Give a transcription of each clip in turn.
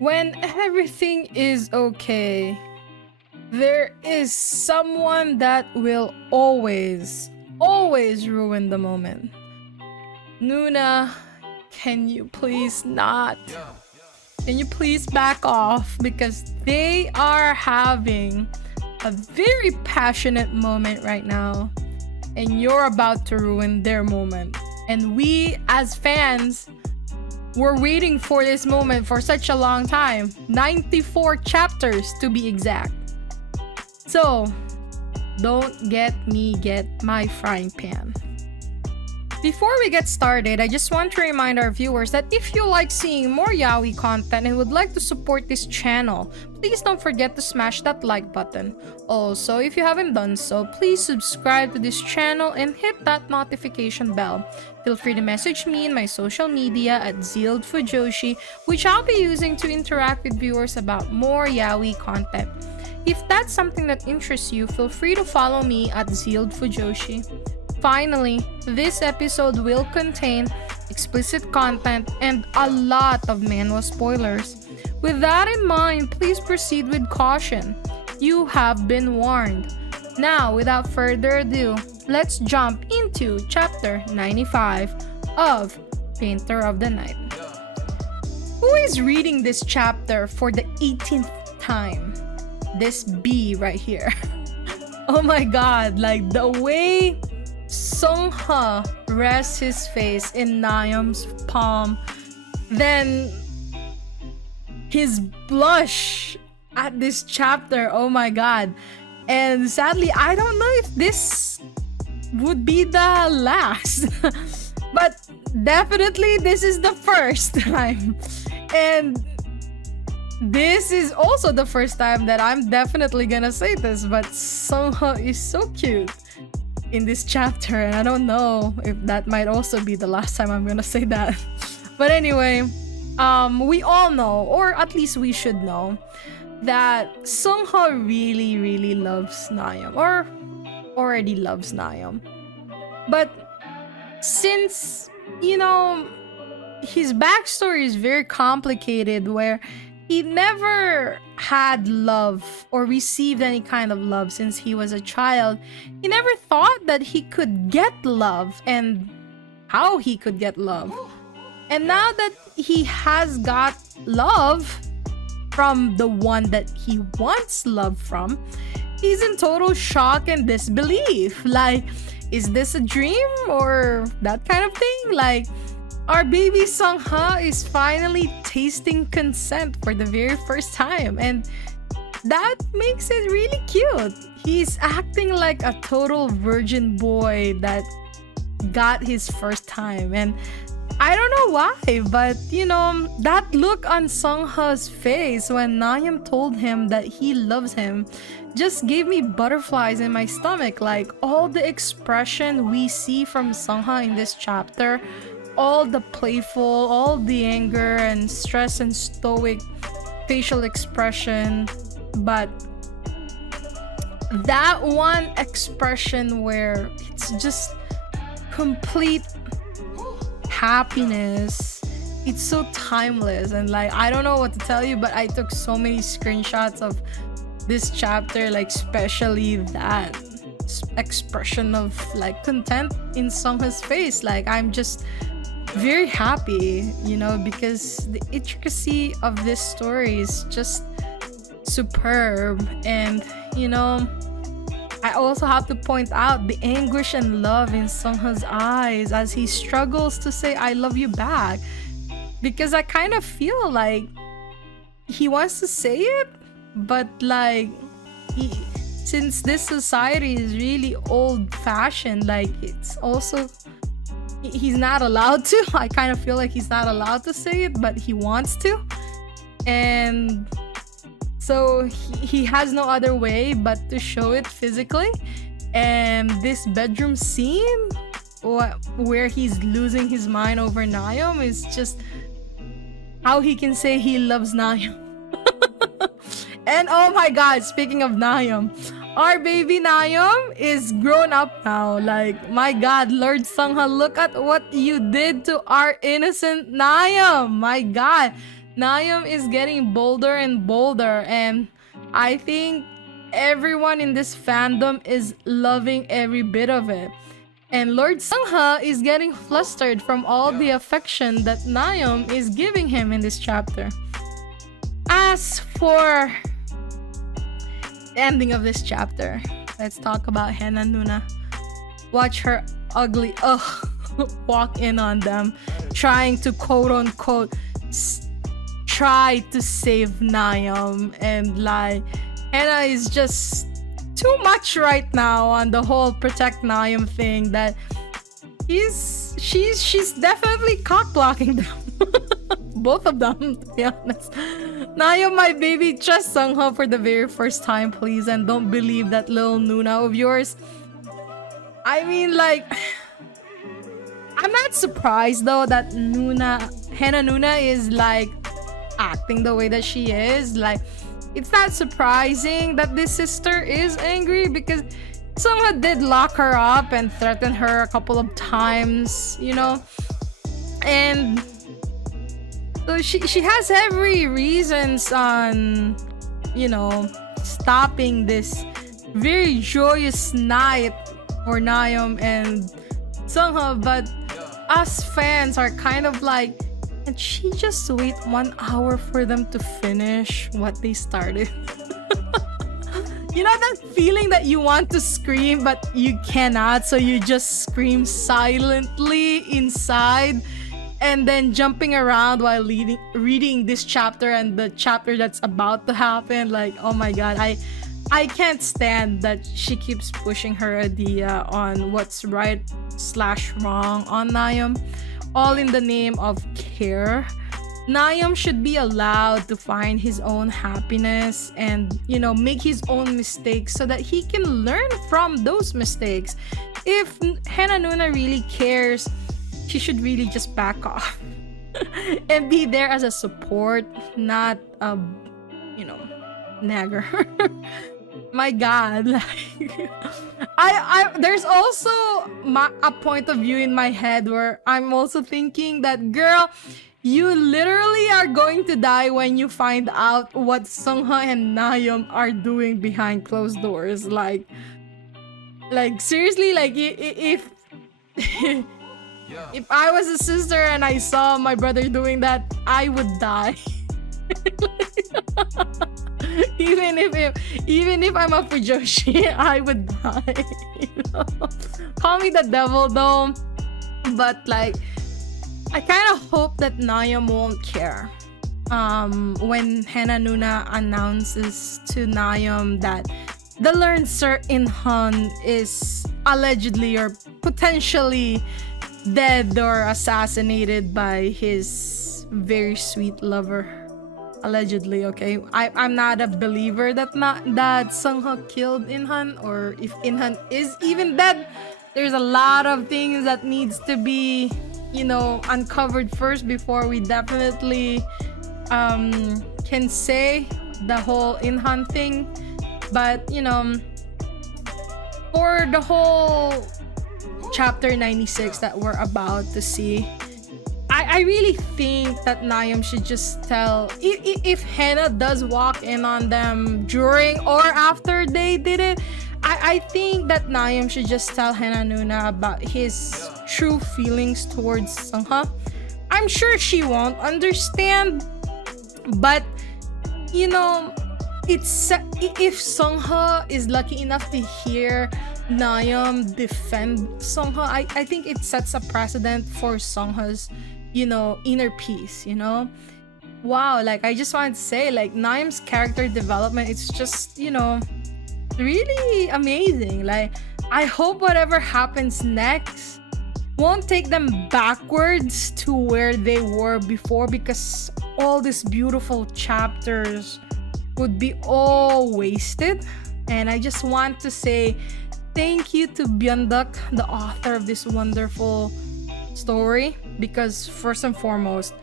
When everything is okay, there is someone that will always ruin the moment. Nuna, can you please not? Can you please back off? Because they are having a very passionate moment right now, and you're about to ruin their moment. And we, as fans, were waiting for this moment for such a long time. 94 chapters to be exact. So, don't get my frying pan. Before we get started, I just want to remind our viewers that if you like seeing more yaoi content and would like to support this channel, please don't forget to smash that like button. Also, if you haven't done so, please subscribe to this channel and hit that notification bell. Feel free to message me in my social media at ZEALED FUJOSHI, which I'll be using to interact with viewers about more yaoi content. If that's something that interests you, feel free to follow me at ZEALED FUJOSHI. Finally, this episode will contain explicit content and a lot of manhwa spoilers. With that in mind, please proceed with caution. You have been warned. Now, without further ado, let's jump into chapter 95 of Painter of the Night. Who is reading this chapter for the 18th time? This B right here. Oh my god, like the way Seungho rests his face in Nakyum's palm, then his blush at this chapter, oh my god. And sadly, I don't know if this would be the last, but definitely this is the first time. And this is also the first time that I'm definitely gonna say this, but Seungho is so cute in this chapter, and I don't know if that might also be the last time I'm gonna say that. But anyway, we all know, or at least we should know, that Seungho really loves Nakyum, or already loves Nakyum. But since, you know, his backstory is very complicated, where he never had love or received any kind of love since he was a child. He never thought that he could get love and how he could get love. And now that he has got love from the one that he wants love from, he's in total shock and disbelief. Like, is this a dream or that kind of thing? Like, our baby Seungho is finally tasting consent for the very first time, and that makes it really cute. He's acting like a total virgin boy that got his first time, and I don't know why, but you know, that look on Seungho's face when Nakyum told him that he loves him just gave me butterflies in my stomach. Like, all the expression we see from Seungho in this chapter, all the playful, all the anger and stress and stoic facial expression, but that one expression where it's just complete happiness, it's so timeless. And like, I don't know what to tell you, but I took so many screenshots of this chapter, like especially that expression of like content in Seungho's face. Like, I'm just very happy, you know, because the intricacy of this story is just superb. And you know, I also have to point out the anguish and love in Seungho's eyes as he struggles to say I love you back, because I kind of feel like he wants to say it, but like since this society is really old-fashioned, like it's also, he's not allowed to. I kind of feel like he's not allowed to say it, but he wants to. And so he has no other way but to show it physically. And this bedroom scene where he's losing his mind over Nakyum is just how he can say he loves Nakyum. And oh my god, speaking of Nakyum, our baby Nakyum is grown up now. Like, my god, Lord Seungho, look at what you did to our innocent Nakyum. My god, Nakyum is getting bolder and bolder, and I think everyone in this fandom is loving every bit of it. And Lord Seungho is getting flustered from all the affection that Nakyum is giving him in this chapter. As for the ending of this chapter, let's talk about Hana Nuna. Watch her ugly walk in on them, trying to quote-unquote try to save Nakyum, and like Hana is just too much right now on the whole protect Nakyum thing, that she's definitely cock blocking them. Both of them, to be honest. Nakyum, my baby, trust Seungho for the very first time, please, and don't believe that little Nuna of yours. I mean, like, I'm not surprised though that Hana Nuna is like acting the way that she is. Like, it's not surprising that this sister is angry, because Seungho did lock her up and threaten her a couple of times, you know? And so she has every reasons on, you know, stopping this very joyous night for Nakyum and Seungho, but us fans are kind of like, and she just wait 1 hour for them to finish what they started. You know that feeling that you want to scream but you cannot, so you just scream silently inside, and then jumping around while reading this chapter and the chapter that's about to happen. Like, oh my god, I can't stand that she keeps pushing her idea on what's right/wrong on Nakyum, all in the name of care. Nakyum should be allowed to find his own happiness and, you know, make his own mistakes so that he can learn from those mistakes. If Hana Nuna really cares, she should really just back off and be there as a support, not a, you know, nagger. My god, like, I there's also a point of view in my head where I'm also thinking that, girl, you literally are going to die when you find out what Seungho and Nakyum are doing behind closed doors. Like seriously, like if if I was a sister and I saw my brother doing that, I would die. even if I'm a Fujoshi, I would die. You know? Call me the devil though, but like, I kind of hope that Nakyum won't care when Hana Nuna announces to Nakyum that the learned Sir Inhun is allegedly or potentially dead or assassinated by his very sweet lover. Allegedly, okay? I'm not a believer that Seungho killed Inhun, or if Inhun is even dead. There's a lot of things that needs to be, you know, uncovered first before we definitely can say the whole Inhun thing. But, you know, for the whole chapter 96 that we're about to see, I really think that Nakyum should just tell, if Hana does walk in on them during or after they did it, I think that Nakyum should just tell Hana Nuna about his true feelings towards Seungho. I'm sure she won't understand, but, you know, it's if Seungho is lucky enough to hear Nakyum defend Seungho, I think it sets a precedent for Seungho's, you know, inner peace, you know? Wow, like, I just wanted to say, like, Nakyum's character development, it's just, you know, really amazing. Like, I hope whatever happens next won't take them backwards to where they were before, because all these beautiful chapters would be all wasted. And I just want to say thank you to Byeonduck, the author of this wonderful story, because first and foremost,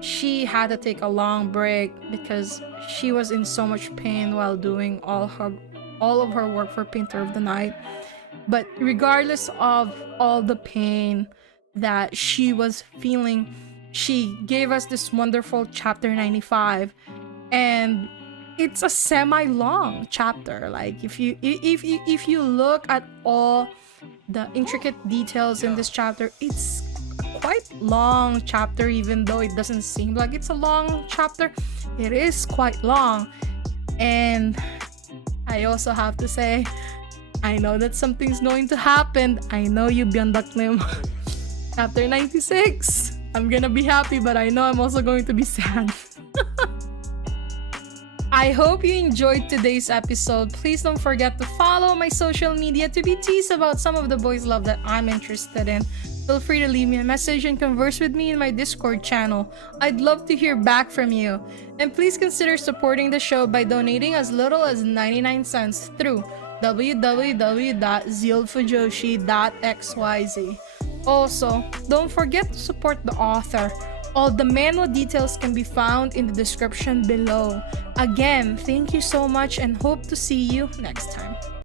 she had to take a long break because she was in so much pain while doing all of her work for Painter of the Night. But regardless of all the pain that she was feeling, she gave us this wonderful chapter 95, and it's a semi-long chapter. Like if you look at all the intricate details in this chapter, it's a quite long chapter. Even though it doesn't seem like it's a long chapter, it is quite long. And I also have to say, I know that something's going to happen. I know you, Byeonduck. Chapter 96, I'm gonna be happy, but I know I'm also going to be sad. I hope you enjoyed today's episode. Please don't forget to follow my social media to be teased about some of the boys' love that I'm interested in. Feel free to leave me a message and converse with me in my Discord channel. I'd love to hear back from you. And please consider supporting the show by donating as little as 99 cents through www.zealedfujoshi.xyz. Also, don't forget to support the author. All the manhwa details can be found in the description below. Again, thank you so much and hope to see you next time.